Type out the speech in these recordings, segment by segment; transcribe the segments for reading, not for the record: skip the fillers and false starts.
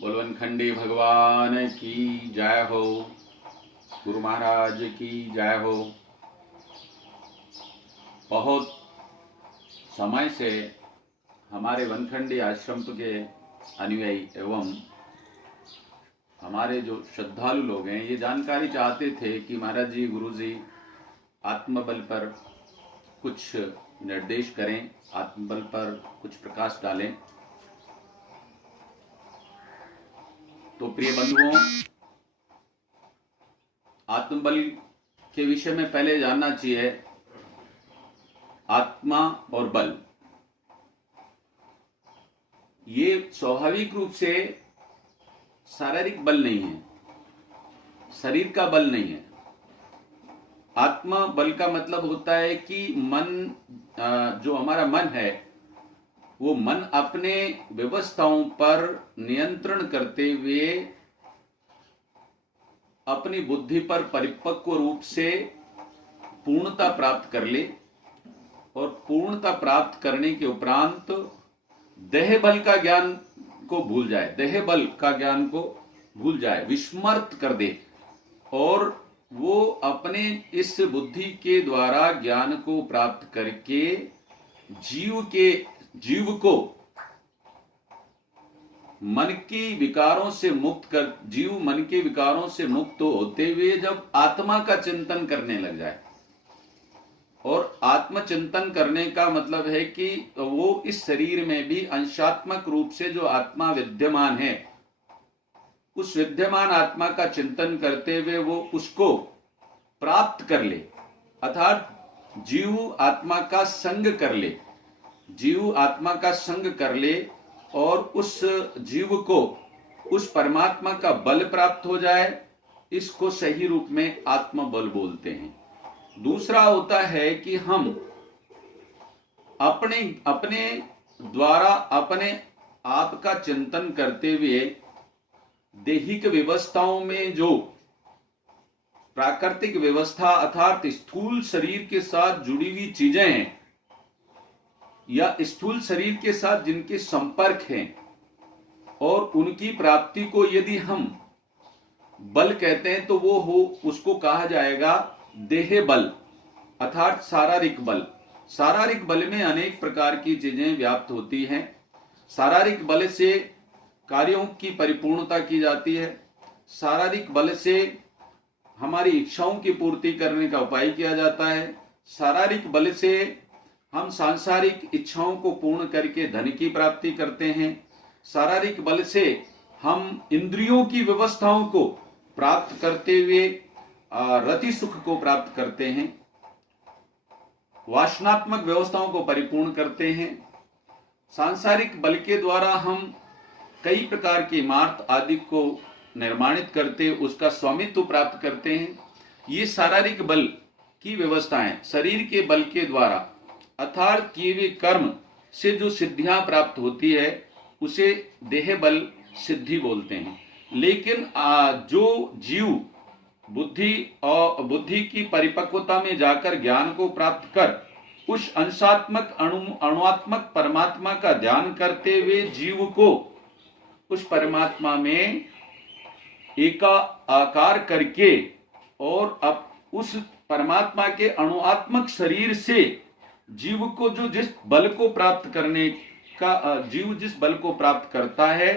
बोलवनखंडी भगवान की जय हो। गुरु महाराज की जय हो। बहुत समय से हमारे वनखंडी आश्रम के अनुयायी एवं हमारे जो श्रद्धालु लोग हैं ये जानकारी चाहते थे कि महाराज जी, गुरु जी आत्मबल पर कुछ निर्देश करें, आत्मबल पर कुछ प्रकाश डालें। तो प्रिय बंधुओं, आत्मबल के विषय में पहले जानना चाहिए आत्मा और बल। ये स्वाभाविक रूप से शारीरिक बल नहीं है, शरीर का बल नहीं है। आत्मा बल का मतलब होता है कि मन, जो हमारा मन है वो मन अपने व्यवस्थाओं पर नियंत्रण करते हुए अपनी बुद्धि पर परिपक्व रूप से पूर्णता प्राप्त कर ले और पूर्णता प्राप्त करने के उपरांत देह बल का ज्ञान को भूल जाए, देह बल का ज्ञान को भूल जाए, विस्मृत कर दे और वो अपने इस बुद्धि के द्वारा ज्ञान को प्राप्त करके जीव को मन की विकारों से मुक्त कर, जीव मन के विकारों से मुक्त होते हुए जब आत्मा का चिंतन करने लग जाए। और आत्मचिंतन करने का मतलब है कि वो इस शरीर में भी अंशात्मक रूप से जो आत्मा विद्यमान है, उस विद्यमान आत्मा का चिंतन करते हुए वो उसको प्राप्त कर ले, अर्थात जीव आत्मा का संग कर ले, जीव आत्मा का संग कर ले और उस जीव को उस परमात्मा का बल प्राप्त हो जाए। इसको सही रूप में आत्मबल बोलते हैं। दूसरा होता है कि हम अपने द्वारा अपने आप का चिंतन करते हुए दैहिक व्यवस्थाओं में जो प्राकृतिक व्यवस्था अर्थात स्थूल शरीर के साथ जुड़ी हुई चीजें हैं या स्थूल शरीर के साथ जिनके संपर्क हैं और उनकी प्राप्ति को यदि हम बल कहते हैं तो वो हो, उसको कहा जाएगा देह बल अर्थात शारीरिक बल। शारीरिक बल में अनेक प्रकार की चीजें व्याप्त होती हैं। शारीरिक बल से कार्यों की परिपूर्णता की जाती है। शारीरिक बल से हमारी इच्छाओं की पूर्ति करने का उपाय किया जाता है। शारीरिक बल से हम सांसारिक इच्छाओं को पूर्ण करके धन की प्राप्ति करते हैं। शारीरिक बल से हम इंद्रियों की व्यवस्थाओं को प्राप्त करते हुए रति सुख को प्राप्त करते हैं, वासनात्मक व्यवस्थाओं को परिपूर्ण करते हैं। सांसारिक बल के द्वारा हम कई प्रकार की इमारत आदि को निर्माणित करते उसका स्वामित्व प्राप्त करते हैं। ये शारीरिक बल की व्यवस्थाएं शरीर के बल के द्वारा अर्थात किए हुए कर्म से जो सिद्धियां प्राप्त होती है उसे देह बल सिद्धि बोलते हैं। लेकिन जो जीव बुद्धि की परिपक्वता में जाकर ज्ञान को प्राप्त कर उस अंशात्मक अणुआत्मक परमात्मा का ध्यान करते हुए जीव को उस परमात्मा में एकाकार करके और अब उस परमात्मा के अणुआत्मक शरीर से जीव को जो जिस बल को प्राप्त करने का जीव जिस बल को प्राप्त करता है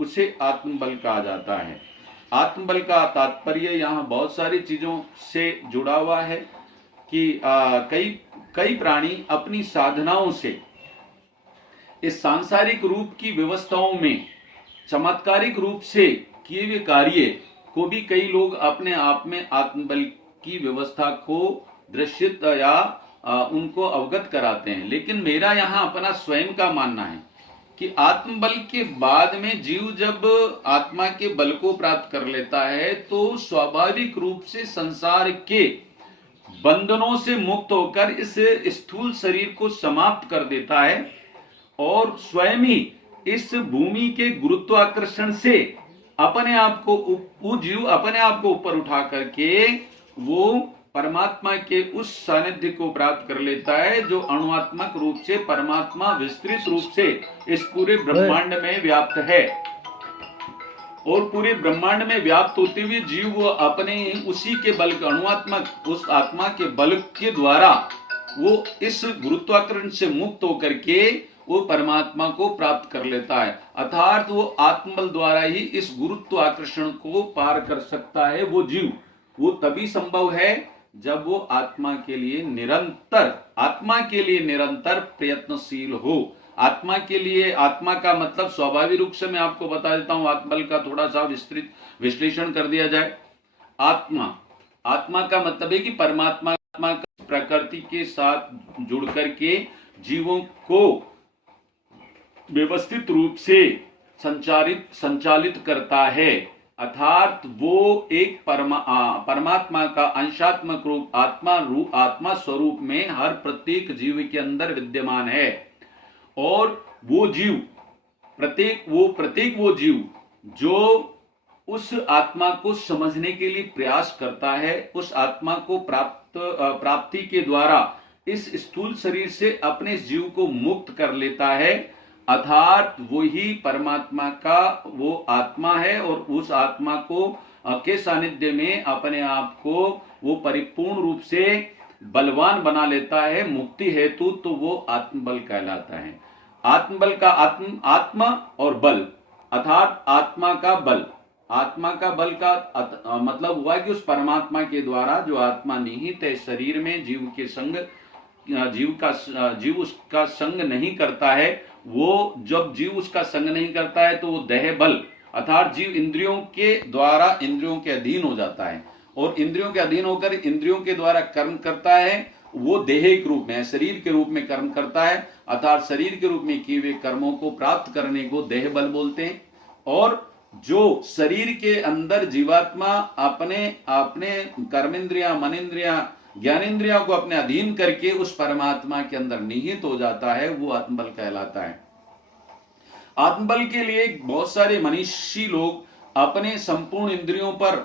उसे आत्मबल कहा जाता है। आत्मबल का तात्पर्य यहाँ बहुत सारी चीजों से जुड़ा हुआ है कि कई प्राणी अपनी साधनाओं से इस सांसारिक रूप की व्यवस्थाओं में चमत्कारिक रूप से किए हुए कार्य को भी कई लोग अपने आप में आत्मबल की व्यवस्था को दृश्यत या उनको अवगत कराते हैं। लेकिन मेरा यहाँ अपना स्वयं का मानना है कि आत्मबल के बाद में जीव जब आत्मा के बल को प्राप्त कर लेता है तो स्वाभाविक रूप से संसार के बंधनों से मुक्त होकर इस स्थूल शरीर को समाप्त कर देता है और स्वयं ही इस भूमि के गुरुत्वाकर्षण से अपने आप को वो जीव अपने आप को ऊपर उठा करके वो परमात्मा के उस सानिध्य को प्राप्त कर लेता है जो अणुआत्मक रूप से परमात्मा विस्तृत रूप से इस पूरे ब्रह्मांड में व्याप्त है। और पूरे ब्रह्मांड में व्याप्त होते हुए जीव वो अपने उसी के बल, अणुआत्मक उस आत्मा के बल के द्वारा वो इस गुरुत्वाकर्षण से मुक्त होकर के वो परमात्मा को प्राप्त कर लेता है। अर्थात वो आत्मबल द्वारा ही इस गुरुत्वाकर्षण को पार कर सकता है वो जीव। वो तभी संभव है जब वो आत्मा के लिए निरंतर प्रयत्नशील हो। आत्मा के लिए, आत्मा का मतलब स्वाभाविक रूप से मैं आपको बता देता हूं, आत्मबल का थोड़ा सा विस्तृत विश्लेषण कर दिया जाए। आत्मा का मतलब है कि परमात्मा का प्रकृति के साथ जुड़ करके जीवों को व्यवस्थित रूप से संचालित करता है। अर्थात वो एक परमात्मा का अंशात्मक रूप आत्मा स्वरूप में हर प्रत्येक जीव के अंदर विद्यमान है। और वो जीव जो उस आत्मा को समझने के लिए प्रयास करता है, उस आत्मा को प्राप्ति के द्वारा इस स्थूल शरीर से अपने जीव को मुक्त कर लेता है। अर्थात वही परमात्मा का वो आत्मा है और उस आत्मा को के सानिध्य में अपने आप को वो परिपूर्ण रूप से बलवान बना लेता है मुक्ति हेतु, तो वो आत्मबल कहलाता है। आत्मबल का आत्मा और बल, अर्थात आत्मा का बल का मतलब हुआ कि उस परमात्मा के द्वारा जो आत्मा निहित है शरीर में, जीव उसका संग नहीं करता है। वो जब जीव उसका संग नहीं करता है तो वो देह बल, अर्थात जीव इंद्रियों के द्वारा इंद्रियों के अधीन हो जाता है और इंद्रियों के अधीन होकर इंद्रियों के द्वारा कर्म करता है। वो देहिक रूप में, शरीर के रूप में कर्म करता है, अर्थात शरीर के रूप में किए हुए कर्मों को प्राप्त करने को देह बल बोलते हैं। और जो शरीर के अंदर जीवात्मा अपने कर्मेंद्रिया, मनेन्द्रिया, ज्ञानेन्द्रिया को अपने अधीन करके उस परमात्मा के अंदर निहित हो जाता है, वो आत्मबल कहलाता है। आत्मबल के लिए बहुत सारे मनीषी लोग अपने संपूर्ण इंद्रियों पर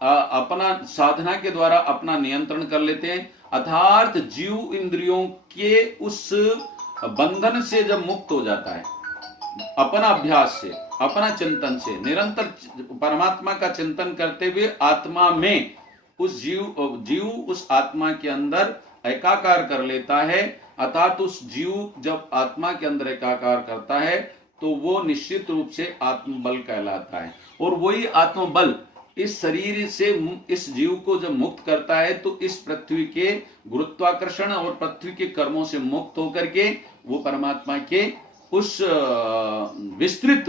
अपना साधना के द्वारा अपना नियंत्रण कर लेते हैं। अर्थात जीव इंद्रियों के उस बंधन से जब मुक्त हो जाता है, अपना अभ्यास से, अपना चिंतन से, निरंतर परमात्मा का चिंतन करते हुए आत्मा में उस जीव उस आत्मा के अंदर एकाकार कर लेता है। अर्थात उस जीव जब आत्मा के अंदर एकाकार करता है तो वो निश्चित रूप से आत्मबल कहलाता है। और वही आत्मबल इस शरीर से इस जीव को जब मुक्त करता है तो इस पृथ्वी के गुरुत्वाकर्षण और पृथ्वी के कर्मों से मुक्त होकर के वो परमात्मा के उस विस्तृत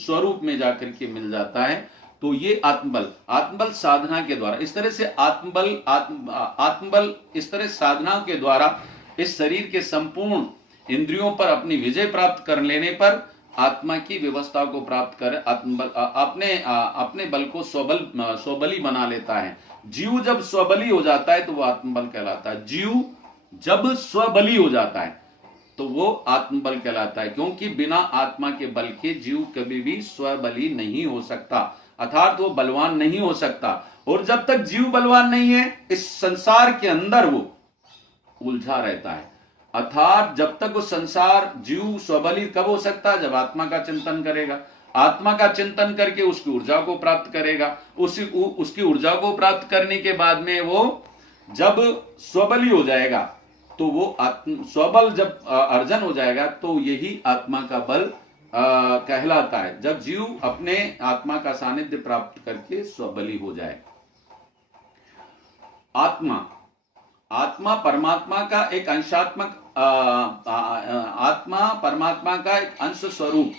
स्वरूप में जाकर के मिल जाता है। तो ये आत्मबल साधना के द्वारा, इस तरह से आत्मबल इस तरह साधना के द्वारा इस शरीर के संपूर्ण इंद्रियों पर अपनी विजय प्राप्त कर लेने पर आत्मा की व्यवस्था को प्राप्त कर आत्मबल अपने बल को स्वबली बना लेता है। जीव जब स्वबली हो जाता है तो वो आत्मबल कहलाता है। जीव जब स्वबली हो जाता है तो वो आत्मबल कहलाता है, क्योंकि बिना आत्मा के बल के जीव कभी भी स्वबली नहीं हो सकता, अर्थात वो बलवान नहीं हो सकता। और जब तक जीव बलवान नहीं है इस संसार के अंदर वो उलझा रहता है। अर्थात जब तक वो संसार जीव स्वबली कब हो सकता है? जब आत्मा का चिंतन करेगा, आत्मा का चिंतन करके उसकी ऊर्जा को प्राप्त करेगा। उसकी ऊर्जा को प्राप्त करने के बाद में वो जब स्वबली हो जाएगा तो वो स्वबल जब अर्जन हो जाएगा तो यही आत्मा का बल कहलाता है, जब जीव अपने आत्मा का सानिध्य प्राप्त करके स्वबली हो जाए। आत्मा परमात्मा का एक अंशात्मक आत्मा परमात्मा का एक अंश स्वरूप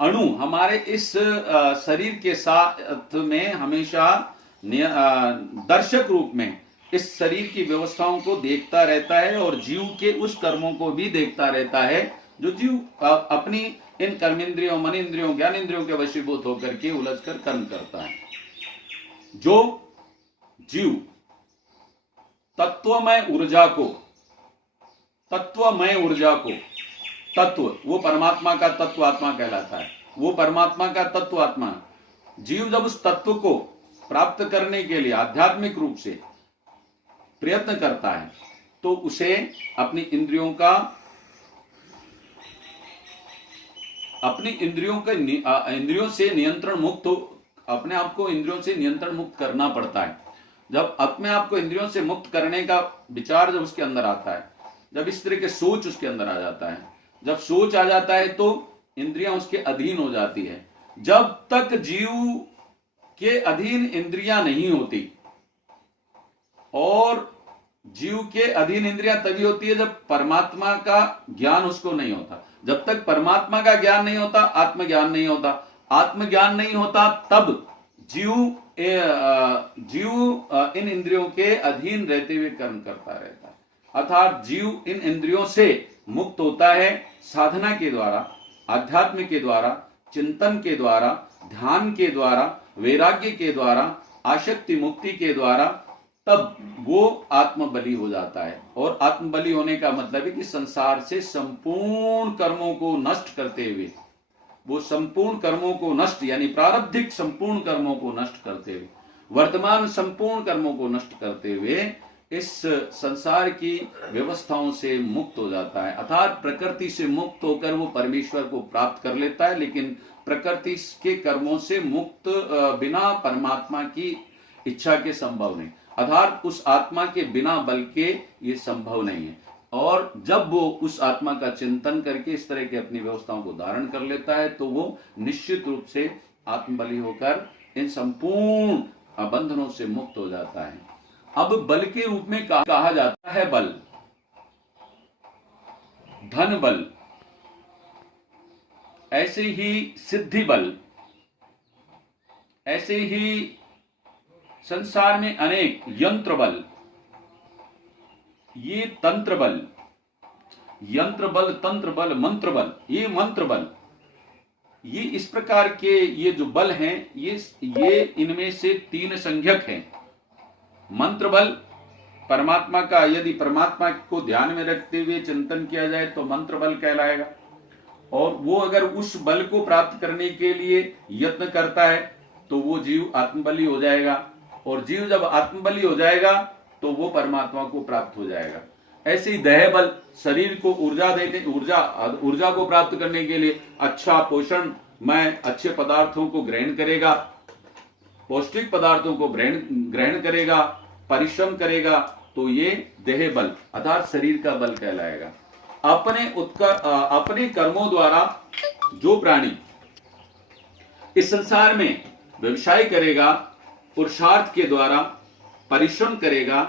अणु हमारे इस शरीर के साथ में हमेशा दर्शक रूप में इस शरीर की व्यवस्थाओं को देखता रहता है और जीव के उस कर्मों को भी देखता रहता है जो जीव अपनी इन कर्मेंद्रियों, मनेन्द्रियों, ज्ञानेन्द्रियों के वशीभूत होकर के उलझकर कर्म करता है। जो जीव तत्वमय ऊर्जा को तत्व, वो परमात्मा का तत्व आत्मा कहलाता है। वो परमात्मा का तत्व आत्मा, जीव जब उस तत्व को प्राप्त करने के लिए आध्यात्मिक रूप से प्रयत्न करता है तो उसे अपनी इंद्रियों का अपनी इंद्रियों से नियंत्रण मुक्त हो, अपने आप को इंद्रियों से नियंत्रण मुक्त करना पड़ता है। जब अपने आप को इंद्रियों से मुक्त करने का विचार जब उसके अंदर आता है, जब इस तरह के सोच उसके अंदर आ जाता है, जब सोच आ जाता है तो इंद्रियां उसके अधीन हो जाती है। जब तक जीव के अधीन इंद्रियां नहीं होती, और जीव के अधीन इंद्रियां तभी होती है जब परमात्मा का ज्ञान उसको नहीं होता। जब तक परमात्मा का ज्ञान नहीं होता, आत्मज्ञान नहीं होता। आत्मज्ञान नहीं होता तब जीव इन इंद्रियों के अधीन रहते हुए कर्म करता रहता है। अर्थात जीव इन इंद्रियों से मुक्त होता है साधना के द्वारा, आध्यात्म के द्वारा, चिंतन के द्वारा, ध्यान के द्वारा, वैराग्य के द्वारा, आसक्ति मुक्ति के द्वारा। तब वो आत्मबली हो जाता है। और आत्मबली होने का मतलब है कि संसार से संपूर्ण कर्मों को नष्ट करते हुए, वो संपूर्ण कर्मों को नष्ट यानी प्रारब्धिक संपूर्ण कर्मों को नष्ट करते हुए, वर्तमान संपूर्ण कर्मों को नष्ट करते हुए इस संसार की व्यवस्थाओं से मुक्त हो जाता है। अर्थात प्रकृति से मुक्त होकर वो परमेश्वर को प्राप्त कर लेता है। लेकिन प्रकृति के कर्मों से मुक्त बिना परमात्मा की इच्छा के संभव नहीं। अर्थात उस आत्मा के बिना बल के ये संभव नहीं है। और जब वो उस आत्मा का चिंतन करके इस तरह की अपनी व्यवस्थाओं को धारण कर लेता है तो वो निश्चित रूप से आत्मबली होकर इन संपूर्ण बंधनों से मुक्त हो जाता है। अब बल के रूप में कहा जाता है बल, धन बल, ऐसे ही सिद्धि बल, ऐसे ही संसार में अनेक यंत्र बल, ये तंत्र बल, यंत्र बल, तंत्र बल, मंत्र बल, ये मंत्र बल, ये इस प्रकार के ये जो बल हैं, ये इनमें से 3 संज्ञक हैं। मंत्र बल परमात्मा का, यदि परमात्मा को ध्यान में रखते हुए चिंतन किया जाए तो मंत्र बल कहलाएगा। और वो अगर उस बल को प्राप्त करने के लिए यत्न करता है तो वो जीव आत्मबली हो जाएगा। और जीव जब आत्मबली हो जाएगा तो वो परमात्मा को प्राप्त हो जाएगा। ऐसे ही देह बल, शरीर को ऊर्जा देने, ऊर्जा को प्राप्त करने के लिए अच्छा पोषण में अच्छे पदार्थों को ग्रहण करेगा, पौष्टिक पदार्थों को ग्रहण करेगा, परिश्रम करेगा, तो ये देह बल अर्थात शरीर का बल कहलाएगा। अपने कर्मों द्वारा जो प्राणी इस संसार में व्यवसाय करेगा, पुरुषार्थ के द्वारा परिश्रम करेगा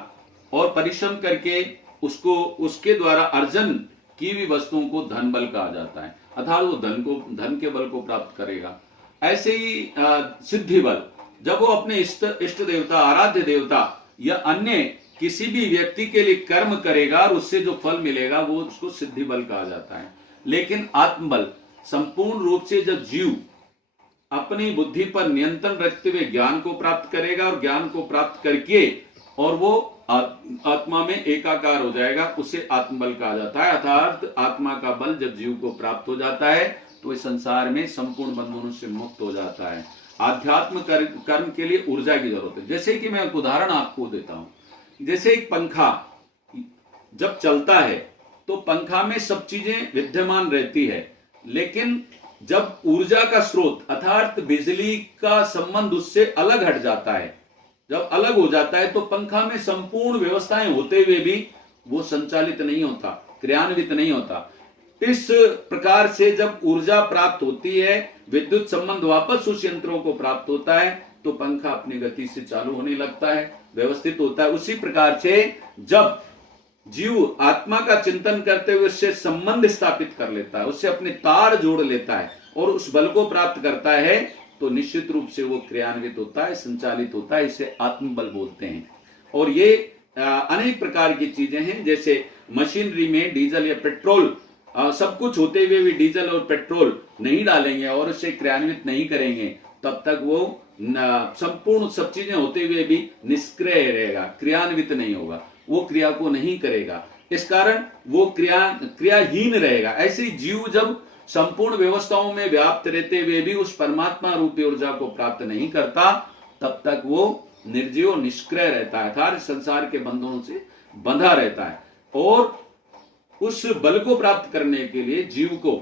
और परिश्रम करके उसके द्वारा अर्जन की हुई वस्तुओं को धन बल कहा जाता है। अर्थात वो धन के बल को प्राप्त करेगा। ऐसे ही सिद्धि बल, जब वो अपने इष्ट देवता, आराध्य देवता या अन्य किसी भी व्यक्ति के लिए कर्म करेगा और उससे जो फल मिलेगा वो उसको सिद्धि बल कहा जाता है। लेकिन आत्मबल संपूर्ण रूप से जब जीव अपनी बुद्धि पर नियंत्रण रखते हुए ज्ञान को प्राप्त करेगा और ज्ञान को प्राप्त करके और वो आत्मा में एकाकार हो जाएगा, उसे आत्मबल कहा जाता है। अर्थात आत्मा का बल जब जीव को प्राप्त हो जाता है तो इस संसार में संपूर्ण बंधनों से मुक्त हो जाता है। आध्यात्म कर्म के लिए ऊर्जा की जरूरत है। जैसे कि मैं एक उदाहरण आपको देता हूं, जैसे एक पंखा जब चलता है तो पंखा में सब चीजें विद्यमान रहती है, लेकिन जब ऊर्जा का स्रोत अर्थात बिजली का संबंध उससे अलग हट जाता है, जब अलग हो जाता है तो पंखा में संपूर्ण व्यवस्थाएं होते हुए भी वो संचालित नहीं होता, क्रियान्वित नहीं होता। इस प्रकार से जब ऊर्जा प्राप्त होती है, विद्युत संबंध वापस उस यंत्रों को प्राप्त होता है तो पंखा अपनी गति से चालू होने लगता है, व्यवस्थित होता है। उसी प्रकार से जब जीव आत्मा का चिंतन करते हुए उससे संबंध स्थापित कर लेता है, उससे अपने तार जोड़ लेता है और उस बल को प्राप्त करता है तो निश्चित रूप से वो क्रियान्वित होता है, संचालित होता है। इसे आत्मबल बोलते हैं। और ये अनेक प्रकार की चीजें हैं, जैसे मशीनरी में डीजल या पेट्रोल, सब कुछ होते हुए भी डीजल और पेट्रोल नहीं डालेंगे और उसे क्रियान्वित नहीं करेंगे, तब तक वो संपूर्ण सब चीजें होते हुए भी निष्क्रिय रहेगा, क्रियान्वित नहीं होगा, वो क्रिया को नहीं करेगा। इस कारण वो क्रियाहीन रहेगा। ऐसे ही जीव जब संपूर्ण व्यवस्थाओं में व्याप्त रहते हुए भी उस परमात्मा रूपी ऊर्जा को प्राप्त नहीं करता, तब तक वो निर्जीव निष्क्रिय रहता है, अर्थात संसार के बंधनों से बंधा रहता है। और उस बल को प्राप्त करने के लिए जीव को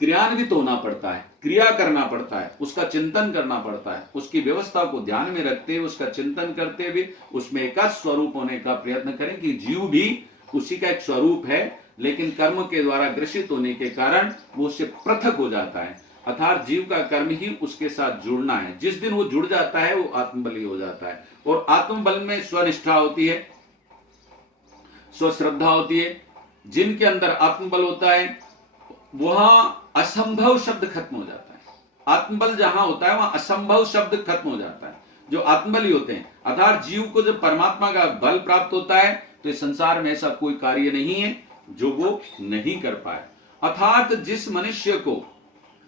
क्रियान्वित होना पड़ता है, क्रिया करना पड़ता है, उसका चिंतन करना पड़ता है, उसकी व्यवस्था को ध्यान में रखते हुए, उसका चिंतन करते हुए उसमें एक स्वरूप होने का प्रयत्न करें कि जीव भी उसी का एक स्वरूप है, लेकिन कर्म के द्वारा ग्रसित होने के कारण वो उससे पृथक हो जाता है। अर्थात जीव का कर्म ही उसके साथ जुड़ना है। जिस दिन वो जुड़ जाता है वो आत्मबली हो जाता है। और आत्मबल में स्वनिष्ठा होती है, स्वश्रद्धा होती है। जिनके अंदर आत्मबल होता है वहां असंभव शब्द खत्म हो जाता है। आत्मबल जहां होता है वहां असंभव शब्द खत्म हो जाता है। जो आत्मबली होते हैं, अर्थात जीव को जब परमात्मा का बल प्राप्त होता है तो इस संसार में ऐसा कोई कार्य नहीं है जो वो नहीं कर पाए। अर्थात जिस मनुष्य को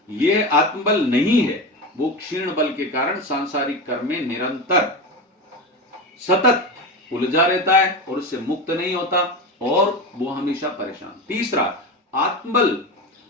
ये आत्मबल नहीं है वो क्षीण बल के कारण सांसारिक कर्म में निरंतर सतत उलझा रहता है और उससे मुक्त नहीं होता और वो हमेशा परेशान। तीसरा, आत्मबल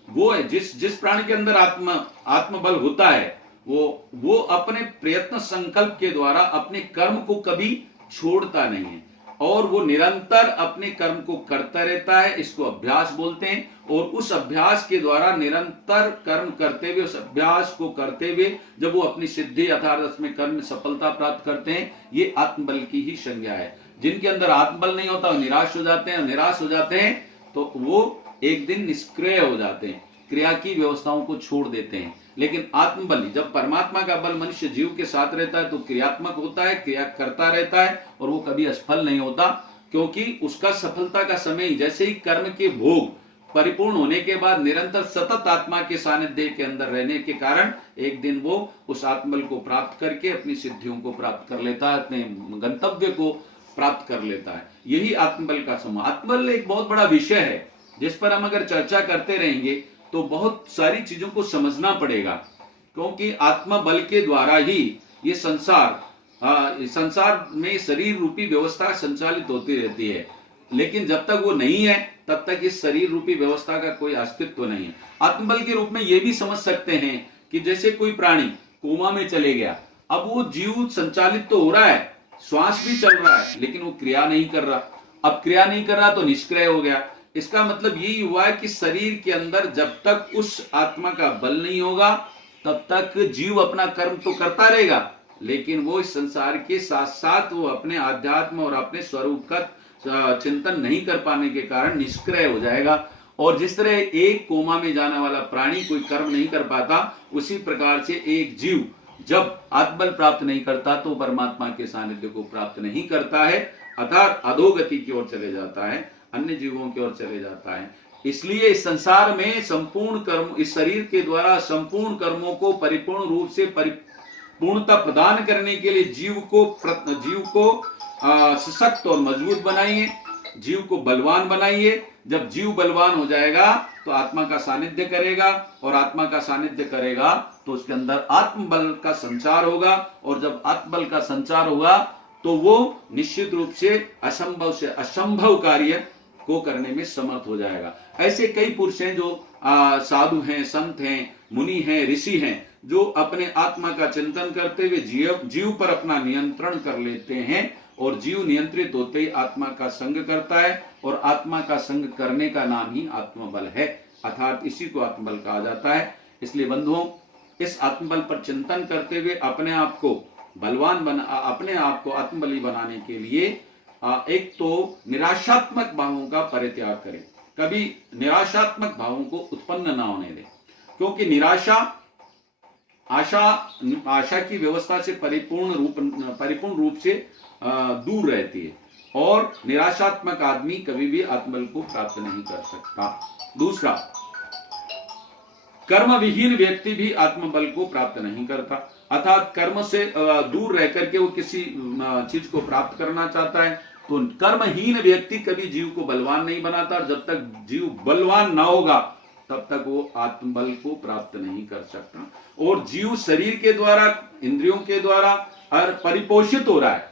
वो है जिस प्राणी के अंदर आत्मबल होता है वो अपने प्रयत्न संकल्प के द्वारा अपने कर्म को कभी छोड़ता नहीं है और वो निरंतर अपने कर्म को करता रहता है। इसको अभ्यास बोलते हैं। और उस अभ्यास के द्वारा निरंतर कर्म करते हुए, उस अभ्यास को करते हुए जब वो अपनी सिद्धि अर्थात उसमें कर्म में सफलता प्राप्त करते हैं, ये आत्मबल की ही संज्ञा है। जिनके अंदर आत्मबल नहीं होता वो निराश हो जाते हैं, निराश हो जाते हैं तो वो एक दिन निष्क्रिय हो जाते हैं, क्रिया की व्यवस्थाओं को छोड़ देते हैं। लेकिन आत्मबल, जब परमात्मा का बल मनुष्य जीव के साथ रहता है तो क्रियात्मक होता है, क्रिया करता रहता है और वो कभी असफल नहीं होता, क्योंकि उसका सफलता का समय जैसे ही कर्म के भोग परिपूर्ण होने के बाद निरंतर सतत आत्मा के सानिध्य के अंदर रहने के कारण एक दिन वो उस आत्मबल को प्राप्त करके अपनी सिद्धियों को प्राप्त कर लेता है, अपने गंतव्य को प्राप्त कर लेता है। यही आत्मबल का समूह। आत्मबल एक बहुत बड़ा विषय है जिस पर हम अगर चर्चा करते रहेंगे तो बहुत सारी चीजों को समझना पड़ेगा, क्योंकि आत्मबल के द्वारा ही ये संसार में शरीर रूपी व्यवस्था संचालित होती रहती है। लेकिन जब तक वो नहीं है तब तक इस शरीर रूपी व्यवस्था का कोई अस्तित्व नहीं है। आत्मबल के रूप में ये भी समझ सकते हैं कि जैसे कोई प्राणी कोमा में चले गया, अब वो जीव संचालित तो हो रहा है, श्वास भी चल रहा है, लेकिन वो क्रिया नहीं कर रहा। अब क्रिया नहीं कर रहा तो निष्क्रिय हो गया। इसका मतलब यही हुआ है कि शरीर के अंदर जब तक उस आत्मा का बल नहीं होगा तब तक जीव अपना कर्म तो करता रहेगा, लेकिन वो इस संसार के साथ साथ वो अपने आध्यात्म और अपने स्वरूप का चिंतन नहीं कर पाने के कारण निष्क्रिय हो जाएगा। और जिस तरह एक कोमा में जाने वाला प्राणी कोई कर्म नहीं कर पाता, उसी प्रकार से एक जीव जब आत्मबल प्राप्त नहीं करता तो परमात्मा के सानिध्य को प्राप्त नहीं करता है, अर्थात अधोगति की ओर चले जाता है, अन्य जीवों की ओर चले जाता है। इसलिए इस संसार में संपूर्ण कर्म, इस शरीर के द्वारा संपूर्ण कर्मों को परिपूर्ण रूप से पूर्णता प्रदान करने के लिए जीव को सशक्त और मजबूत बनाइए, जीव को बलवान बनाइए। जब जीव बलवान हो जाएगा तो आत्मा का सानिध्य करेगा, और आत्मा का सानिध्य करेगा तो उसके अंदर आत्मबल का संचार होगा, और जब आत्मबल का संचार होगा तो वो निश्चित रूप से असंभव से असंभव कार्य को करने में समर्थ हो जाएगा। ऐसे कई पुरुष हैं जो साधु हैं, संत हैं, मुनि हैं, ऋषि हैं, जो अपने आत्मा का चिंतन करते हुए जीव पर अपना नियंत्रण कर लेते हैं, और जीव नियंत्रित होते ही आत्मा का संग करता है, और आत्मा का संग करने का नाम ही आत्मबल है, अर्थात इसी को आत्मबल कहा जाता है। इसलिए बंधुओं, इस आत्मबल पर चिंतन करते हुए अपने आप को अपने आप को आत्मबली बनाने के लिए एक तो निराशात्मक भावों का परित्याग करें। कभी निराशात्मक भावों को उत्पन्न ना होने दें, क्योंकि निराशा आशा की व्यवस्था से परिपूर्ण रूप से दूर रहती है, और निराशात्मक आदमी कभी भी आत्मबल को प्राप्त नहीं कर सकता। दूसरा, कर्म विहीन व्यक्ति भी आत्मबल को प्राप्त नहीं करता, अर्थात कर्म से दूर रह करके वो किसी चीज को प्राप्त करना चाहता है, तो कर्महीन व्यक्ति कभी जीव को बलवान नहीं बनाता, और जब तक जीव बलवान ना होगा तब तक वो आत्मबल को प्राप्त नहीं कर सकता। और जीव शरीर के द्वारा, इंद्रियों के द्वारा परिपोषित हो रहा है,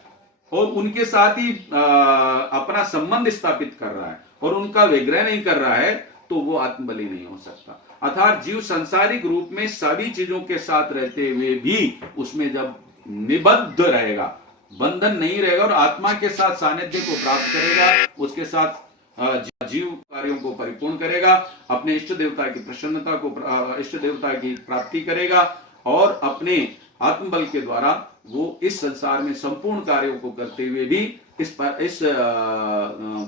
और उनके साथ ही अपना संबंध स्थापित कर रहा है, और उनका विग्रह नहीं कर रहा है, तो वो आत्मबली नहीं हो सकता। अर्थात जीव सांसारिक रूप में सभी चीजों के साथ रहते हुए भी उसमें जब निबद्ध रहेगा, बंधन नहीं रहेगा, और आत्मा के साथ सानिध्य को प्राप्त करेगा, उसके साथ जीव कार्यों को परिपूर्ण करेगा, अपने इष्ट देवता की प्रसन्नता को, इष्ट देवता की प्राप्ति करेगा और अपने आत्मबल के द्वारा वो इस संसार में संपूर्ण कार्यों को करते हुए भी इस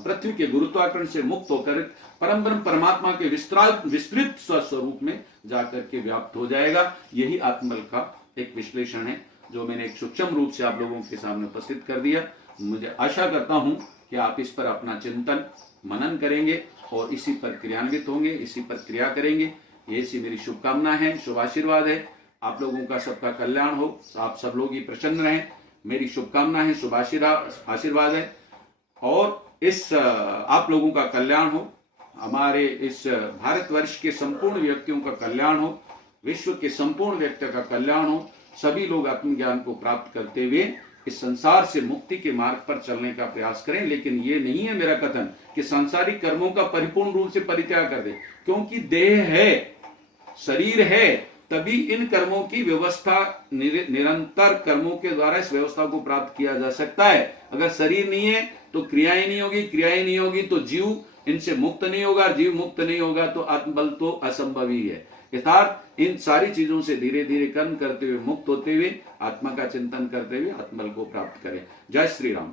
पृथ्वी के गुरुत्वाकर्षण से मुक्त होकर परम ब्रह्म परमात्मा के विस्तृत स्वरूप में जाकर के व्याप्त हो जाएगा। यही आत्मबल का एक विश्लेषण है जो मैंने एक सूक्ष्म रूप से आप लोगों के सामने उपस्थित कर दिया। मुझे आशा करता हूं कि आप इस पर अपना चिंतन मनन करेंगे और इसी पर क्रियान्वित होंगे, इसी पर क्रिया करेंगे। ये सी मेरी शुभकामना है, शुभ आशीर्वाद है। आप लोगों का सबका कल्याण हो, आप सब लोग ही प्रसन्न रहें, मेरी शुभकामना है, शुभ आशीर्वाद है। और इस आप लोगों का कल्याण हो, हमारे इस भारतवर्ष के संपूर्ण व्यक्तियों का कल्याण हो, विश्व के संपूर्ण व्यक्ति का कल्याण हो, सभी लोग आत्मज्ञान को प्राप्त करते हुए इस संसार से मुक्ति के मार्ग पर चलने का प्रयास करें। लेकिन ये नहीं है मेरा कथन कि सांसारिक कर्मों का परिपूर्ण रूप से परित्याग कर दे, क्योंकि देह है, शरीर है, तभी इन कर्मों की व्यवस्था निरंतर कर्मों के द्वारा इस व्यवस्था को प्राप्त किया जा सकता है। अगर शरीर नहीं है तो क्रियाएं नहीं होगी, क्रियाएं नहीं होगी तो जीव इनसे मुक्त नहीं होगा, जीव मुक्त नहीं होगा तो आत्मबल तो असंभव ही है। यथार्थ इन सारी चीजों से धीरे धीरे कर्म करते हुए, मुक्त होते हुए, आत्मा का चिंतन करते हुए आत्मबल को प्राप्त करें। जय श्री राम।